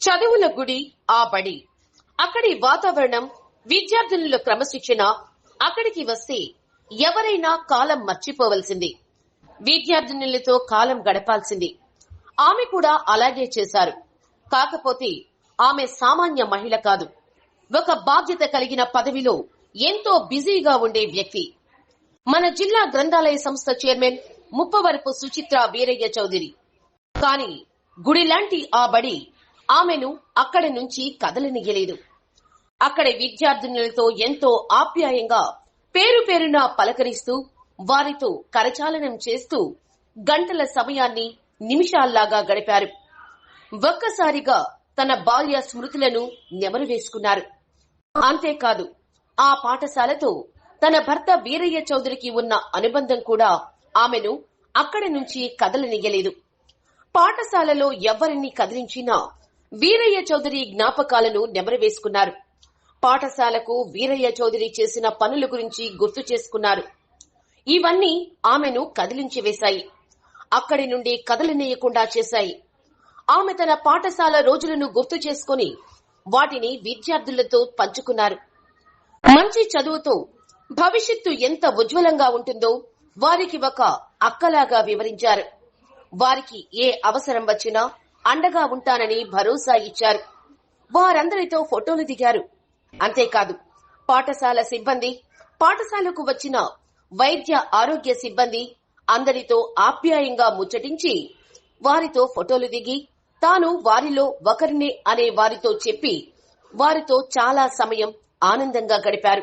చదువుల గుడి ఆ బడి. అక్కడి వాతావరణం విద్యార్థినుల క్రమశిక్షణ అక్కడికి వస్తే ఎవరైనా కాలం మర్చిపోవలసింది. విద్యార్థినులతో కాలం గడపాల్సింది. ఆమె కూడా అలాగే చేశారు. కాకపోతే ఆమె సామాన్య మహిళ కాదు. ఒక బాధ్యత కలిగిన పదవిలో ఎంతో బిజీగా ఉండే వ్యక్తి. మన జిల్లా గ్రంథాలయ సంస్థ చైర్మన్ ముప్పవరపు సుచిత్ర వీరయ్య చౌదరి. కాని గుడి లాంటి ఆ బడి ఆమెను అక్కడి నుంచి కదలనియ్యలేదు అక్కడి విద్యార్థినులతో ఎంతో ఆప్యాయంగా పేరు పేరున పలకరిస్తూ వారితో కరచాలనం చేస్తూ గంటల సమయాన్ని నిమిషాల్లాగా గడిపారు. ఒక్కసారిగా తన బాల్య స్మృతులను నెమరు వేసుకున్నారు అంతేకాదు ఆ పాఠశాలతో తన భర్త వీరయ్య చౌదరికి ఉన్న అనుబంధం కూడా ఆమెను అక్కడి నుంచి కదలనియ్యలేదు పాఠశాలలో ఎవరిని కదిలించినా వీరయ్య చౌదరి జ్ఞాపకాలను నెమరు వేసుకున్నారు పాఠశాలకు వీరయ్య చౌదరి చేసిన పనుల గురించి గుర్తు చేసుకున్నారు. ఇవన్నీ ఆమెను కదిలించి వేశాయి. అక్కడి నుండి కదలనీయకుండా చేశాయి. ఆమె తన పాఠశాల రోజులను గుర్తు చేసుకుని వాటిని విద్యార్థులతో పంచుకున్నారు. మంచి చదువుతో భవిష్యత్తు ఎంత ఉజ్వలంగా ఉంటుందో వారికి ఒక అక్కలాగా వివరించారు. వారికి ఏ అవసరం వచ్చినా అండగా ఉంటానని భరోసా ఇచ్చారు. వారందరితో ఫోటోలు దిగారు. అంతేకాదు పాఠశాల సిబ్బంది పాఠశాలకు వచ్చిన వైద్య ఆరోగ్య సిబ్బంది అందరితో ఆప్యాయంగా ముచ్చటించి వారితో ఫోటోలు దిగి తాను వారిలో ఒకరినే అనే వారితో చెప్పి వారితో చాలా సమయం ఆనందంగా గడిపారు.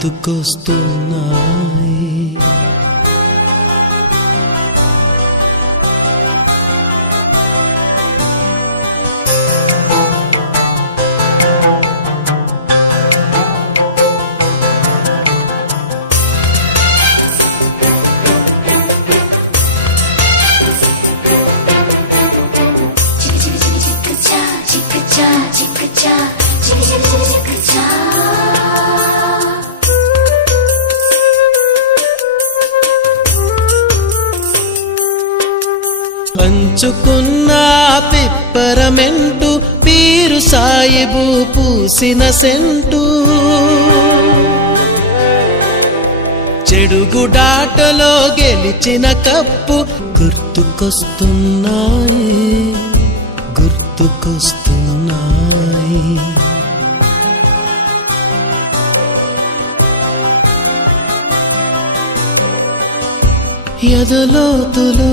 గుర్తుకొస్తున్నాయి పంచుకున్న పిప్పరమెంటు పీరు సాయిబు పూసిన సెంటు. చెడుగుడాటలో గెలిచిన కప్పు గుర్తుకొస్తున్నాయి గుర్తుకొస్తున్నాయి. ఎదలోతులో